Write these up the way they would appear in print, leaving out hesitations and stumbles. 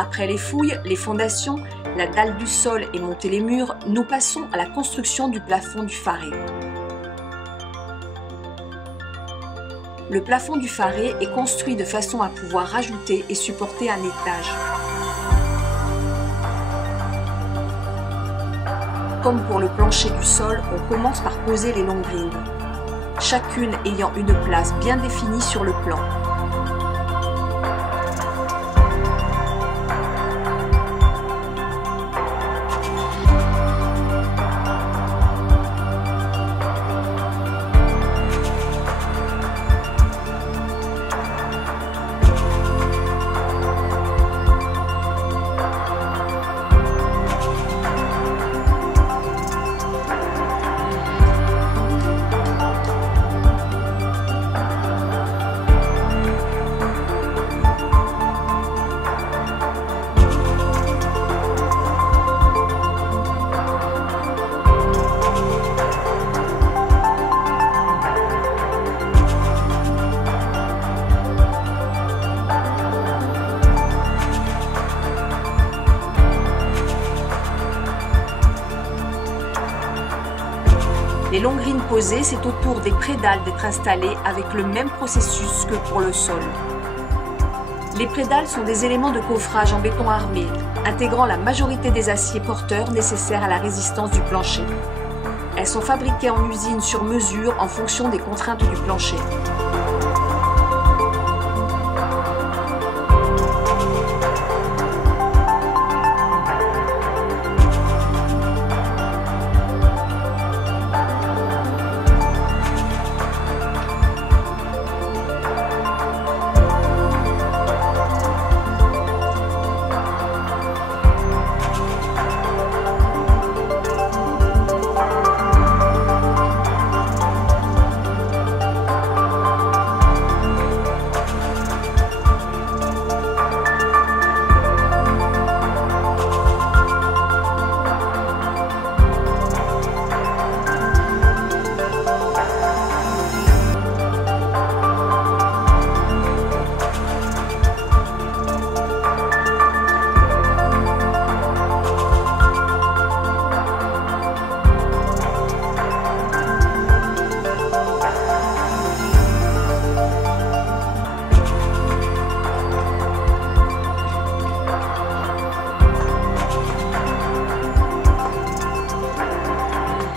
Après les fouilles, les fondations, la dalle du sol et monter les murs, nous passons à la construction du plafond du Faré. Le plafond du Faré est construit de façon à pouvoir rajouter et supporter un étage. Comme pour le plancher du sol, on commence par poser les longrines, chacune ayant une place bien définie sur le plan. Les longrines posées, c'est au tour des prédales d'être installées avec le même processus que pour le sol. Les prédales sont des éléments de coffrage en béton armé, intégrant la majorité des aciers porteurs nécessaires à la résistance du plancher. Elles sont fabriquées en usine sur mesure en fonction des contraintes du plancher.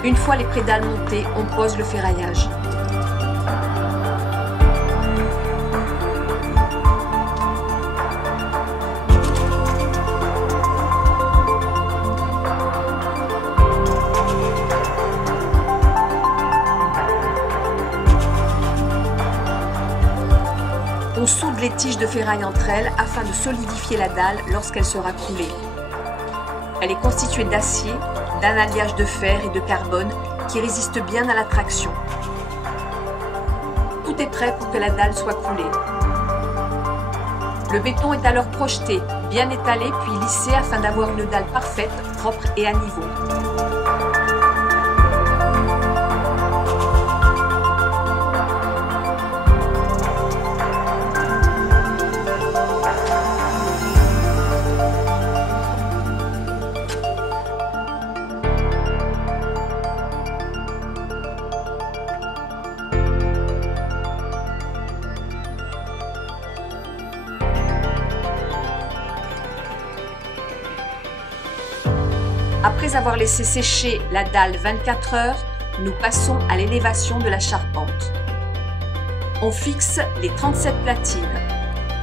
Une fois les prédales montées, on pose le ferraillage. On soude les tiges de ferraille entre elles afin de solidifier la dalle lorsqu'elle sera coulée. Elle est constituée d'acier, d'un alliage de fer et de carbone qui résiste bien à la traction. Tout est prêt pour que la dalle soit coulée. Le béton est alors projeté, bien étalé puis lissé afin d'avoir une dalle parfaite, propre et à niveau. Après avoir laissé sécher la dalle 24 heures, nous passons à l'élévation de la charpente. On fixe les 37 platines,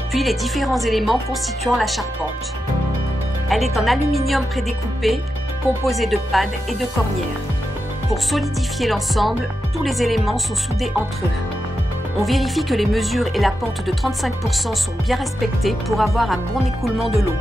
puis les différents éléments constituant la charpente. Elle est en aluminium prédécoupé, composé de pannes et de cornières. Pour solidifier l'ensemble, tous les éléments sont soudés entre eux. On vérifie que les mesures et la pente de 35% sont bien respectées pour avoir un bon écoulement de l'eau.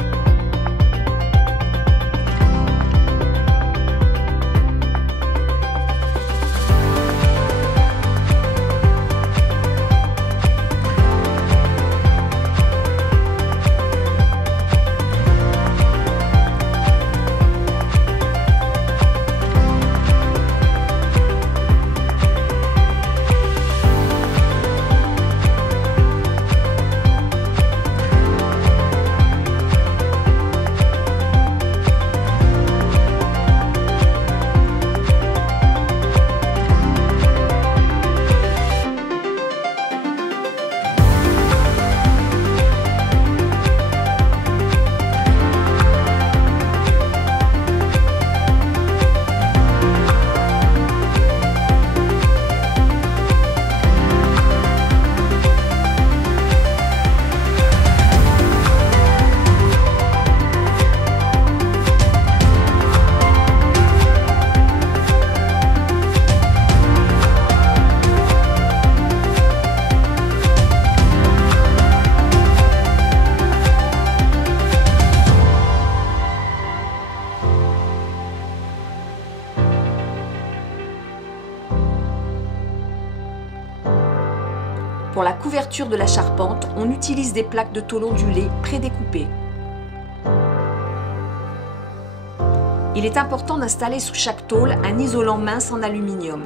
l'ouverture de la charpente, on utilise des plaques de tôle ondulées prédécoupées. Il est important d'installer sous chaque tôle un isolant mince en aluminium.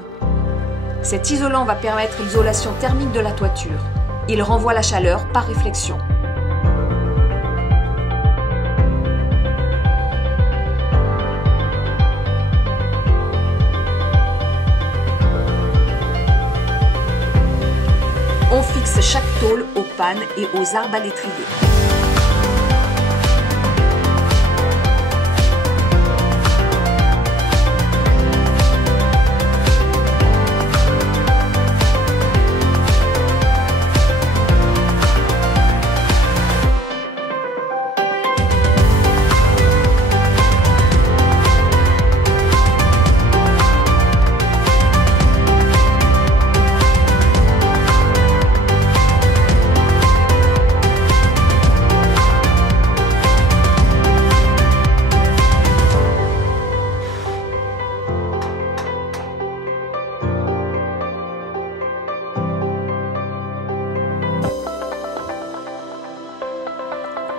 Cet isolant va permettre l'isolation thermique de la toiture. Il renvoie la chaleur par réflexion. On fixe chaque tôle aux pannes et aux arbalétriers.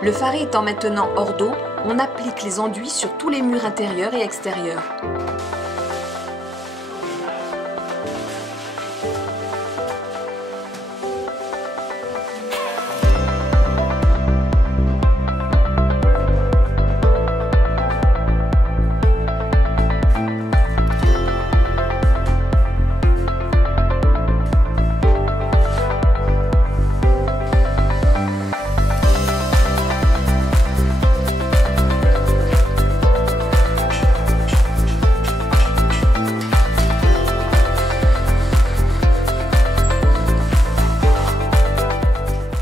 Le faré étant maintenant hors d'eau, on applique les enduits sur tous les murs intérieurs et extérieurs.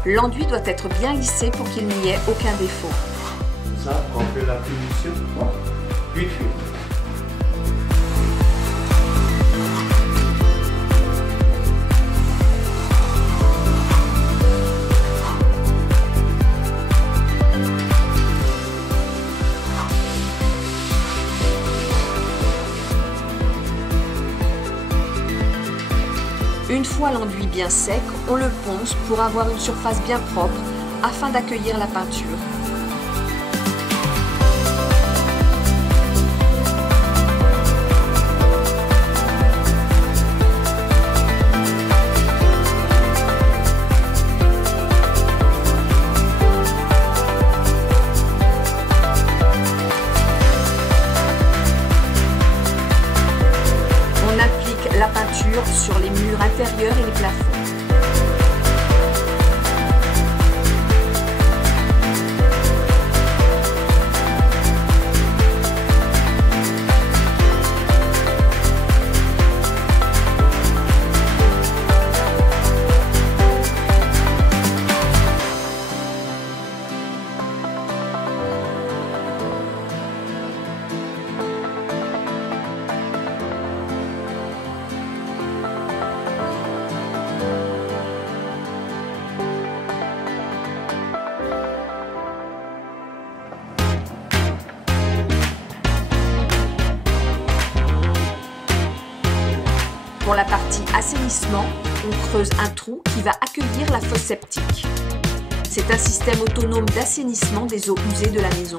L'enduit doit être bien lissé pour qu'il n'y ait aucun défaut. Ça, on fait la finition, puis cuire. Une fois l'enduit bien sec, on le ponce pour avoir une surface bien propre afin d'accueillir la peinture. On applique la peinture sur les murs intérieurs et les plafonds. Pour la partie assainissement, on creuse un trou qui va accueillir la fosse septique. C'est un système autonome d'assainissement des eaux usées de la maison.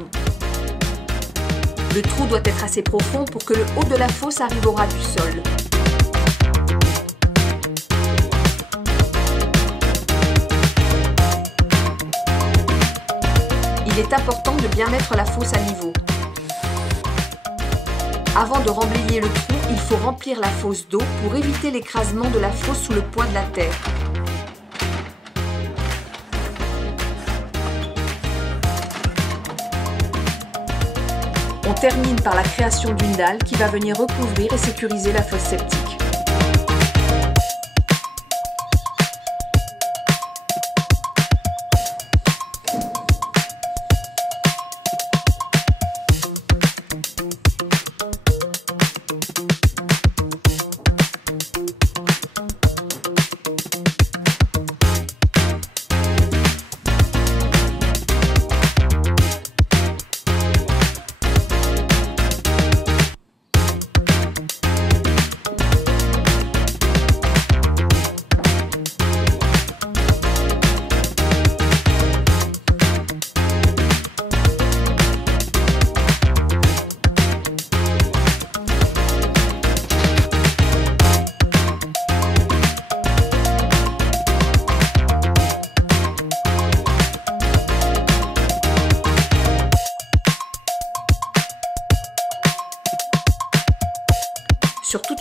Le trou doit être assez profond pour que le haut de la fosse arrive au ras du sol. Il est important de bien mettre la fosse à niveau. Avant de remblayer le trou, il faut remplir la fosse d'eau pour éviter l'écrasement de la fosse sous le poids de la terre. On termine par la création d'une dalle qui va venir recouvrir et sécuriser la fosse septique.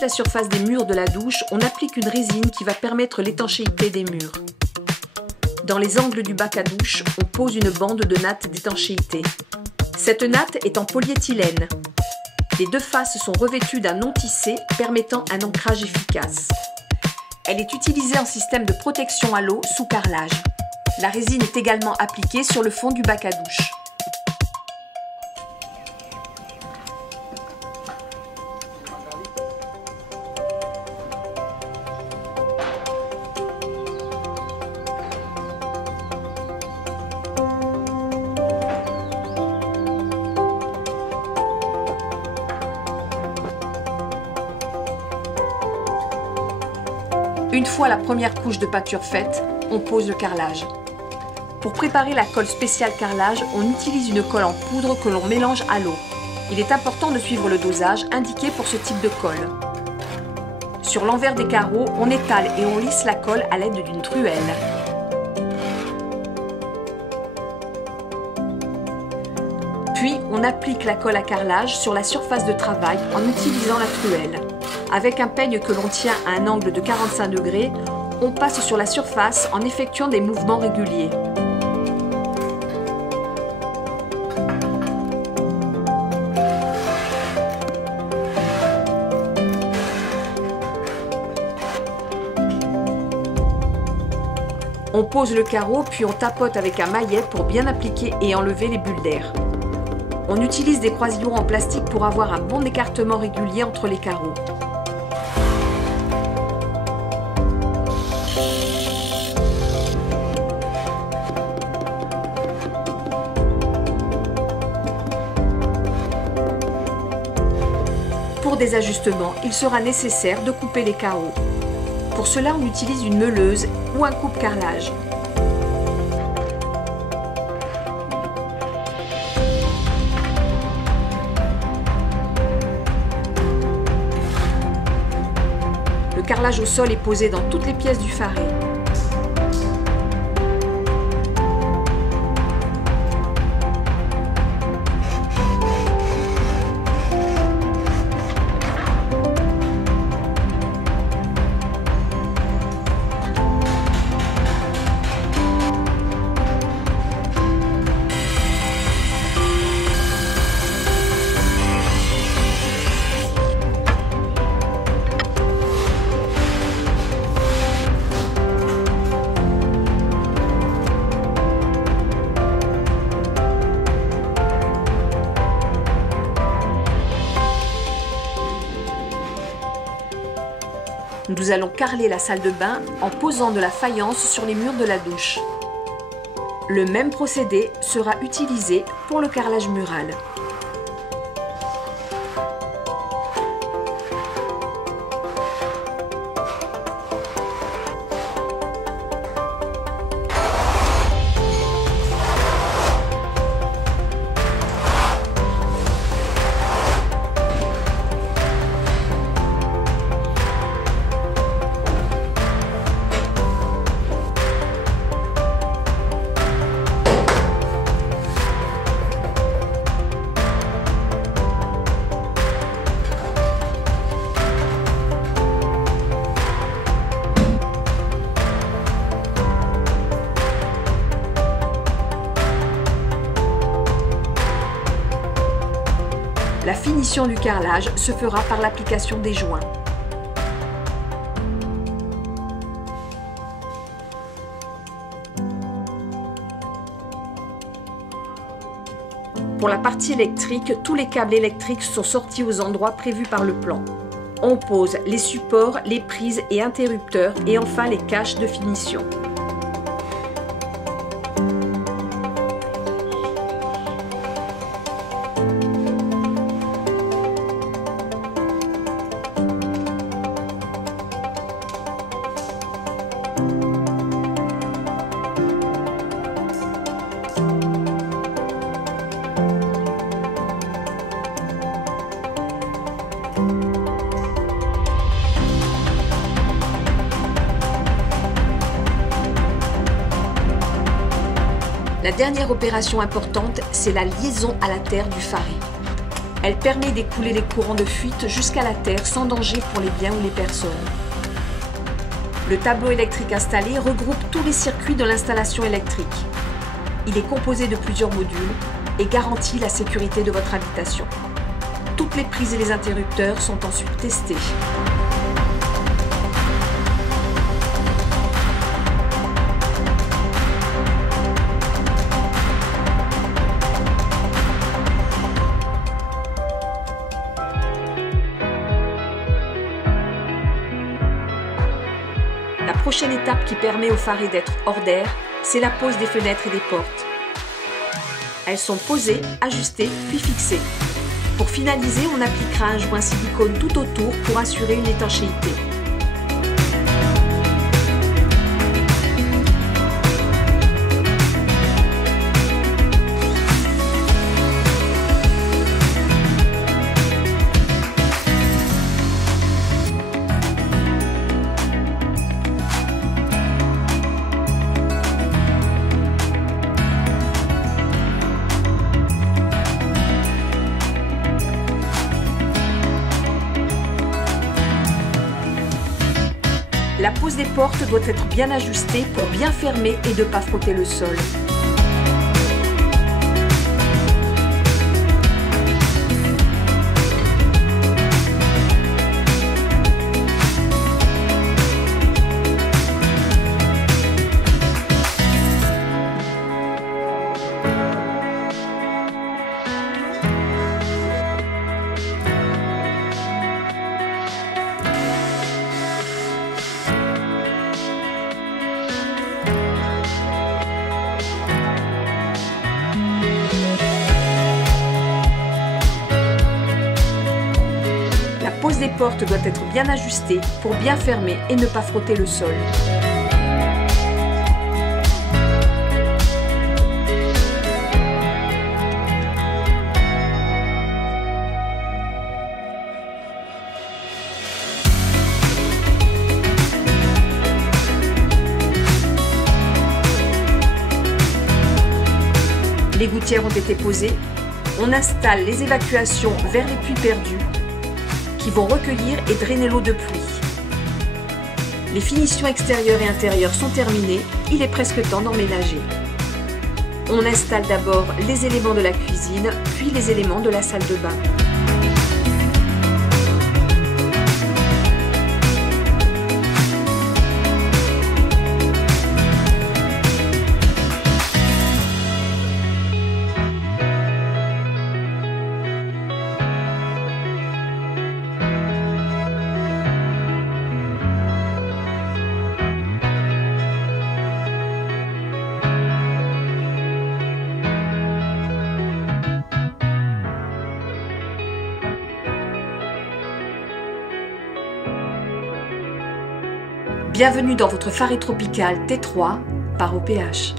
toute la surface des murs de la douche, on applique une résine qui va permettre l'étanchéité des murs. Dans les angles du bac à douche, on pose une bande de natte d'étanchéité. Cette natte est en polyéthylène. Les deux faces sont revêtues d'un non tissé permettant un ancrage efficace. Elle est utilisée en système de protection à l'eau sous carrelage. La résine est également appliquée sur le fond du bac à douche. Une fois la première couche de peinture faite, on pose le carrelage. Pour préparer la colle spéciale carrelage, on utilise une colle en poudre que l'on mélange à l'eau. Il est important de suivre le dosage indiqué pour ce type de colle. Sur l'envers des carreaux, on étale et on lisse la colle à l'aide d'une truelle. Puis, on applique la colle à carrelage sur la surface de travail en utilisant la truelle. Avec un peigne que l'on tient à un angle de 45 degrés, on passe sur la surface en effectuant des mouvements réguliers. On pose le carreau puis on tapote avec un maillet pour bien appliquer et enlever les bulles d'air. On utilise des croisillons en plastique pour avoir un bon écartement régulier entre les carreaux. Pour des ajustements, il sera nécessaire de couper les carreaux. Pour cela, on utilise une meuleuse ou un coupe-carrelage. Le carrelage au sol est posé dans toutes les pièces du faré. Nous allons carreler la salle de bain en posant de la faïence sur les murs de la douche. Le même procédé sera utilisé pour le carrelage mural. La finition du carrelage se fera par l'application des joints. Pour la partie électrique, tous les câbles électriques sont sortis aux endroits prévus par le plan. On pose les supports, les prises et interrupteurs et enfin les caches de finition. La dernière opération importante, c'est la liaison à la terre du faré. Elle permet d'écouler les courants de fuite jusqu'à la terre sans danger pour les biens ou les personnes. Le tableau électrique installé regroupe tous les circuits de l'installation électrique. Il est composé de plusieurs modules et garantit la sécurité de votre habitation. Toutes les prises et les interrupteurs sont ensuite testés. La prochaine étape qui permet au Faré d'être hors d'air, c'est la pose des fenêtres et des portes. Elles sont posées, ajustées, puis fixées. Pour finaliser, on appliquera un joint silicone tout autour pour assurer une étanchéité. La pose des portes doit être bien ajustée pour bien fermer et ne pas frotter le sol. La pose des portes doit être bien ajustée pour bien fermer et ne pas frotter le sol. Les gouttières ont été posées. On installe les évacuations vers les puits perdus qui vont recueillir et drainer l'eau de pluie. Les finitions extérieures et intérieures sont terminées, il est presque temps d'emménager. On installe d'abord les éléments de la cuisine, puis les éléments de la salle de bain. Bienvenue dans votre Faré tropical T3 par OPH.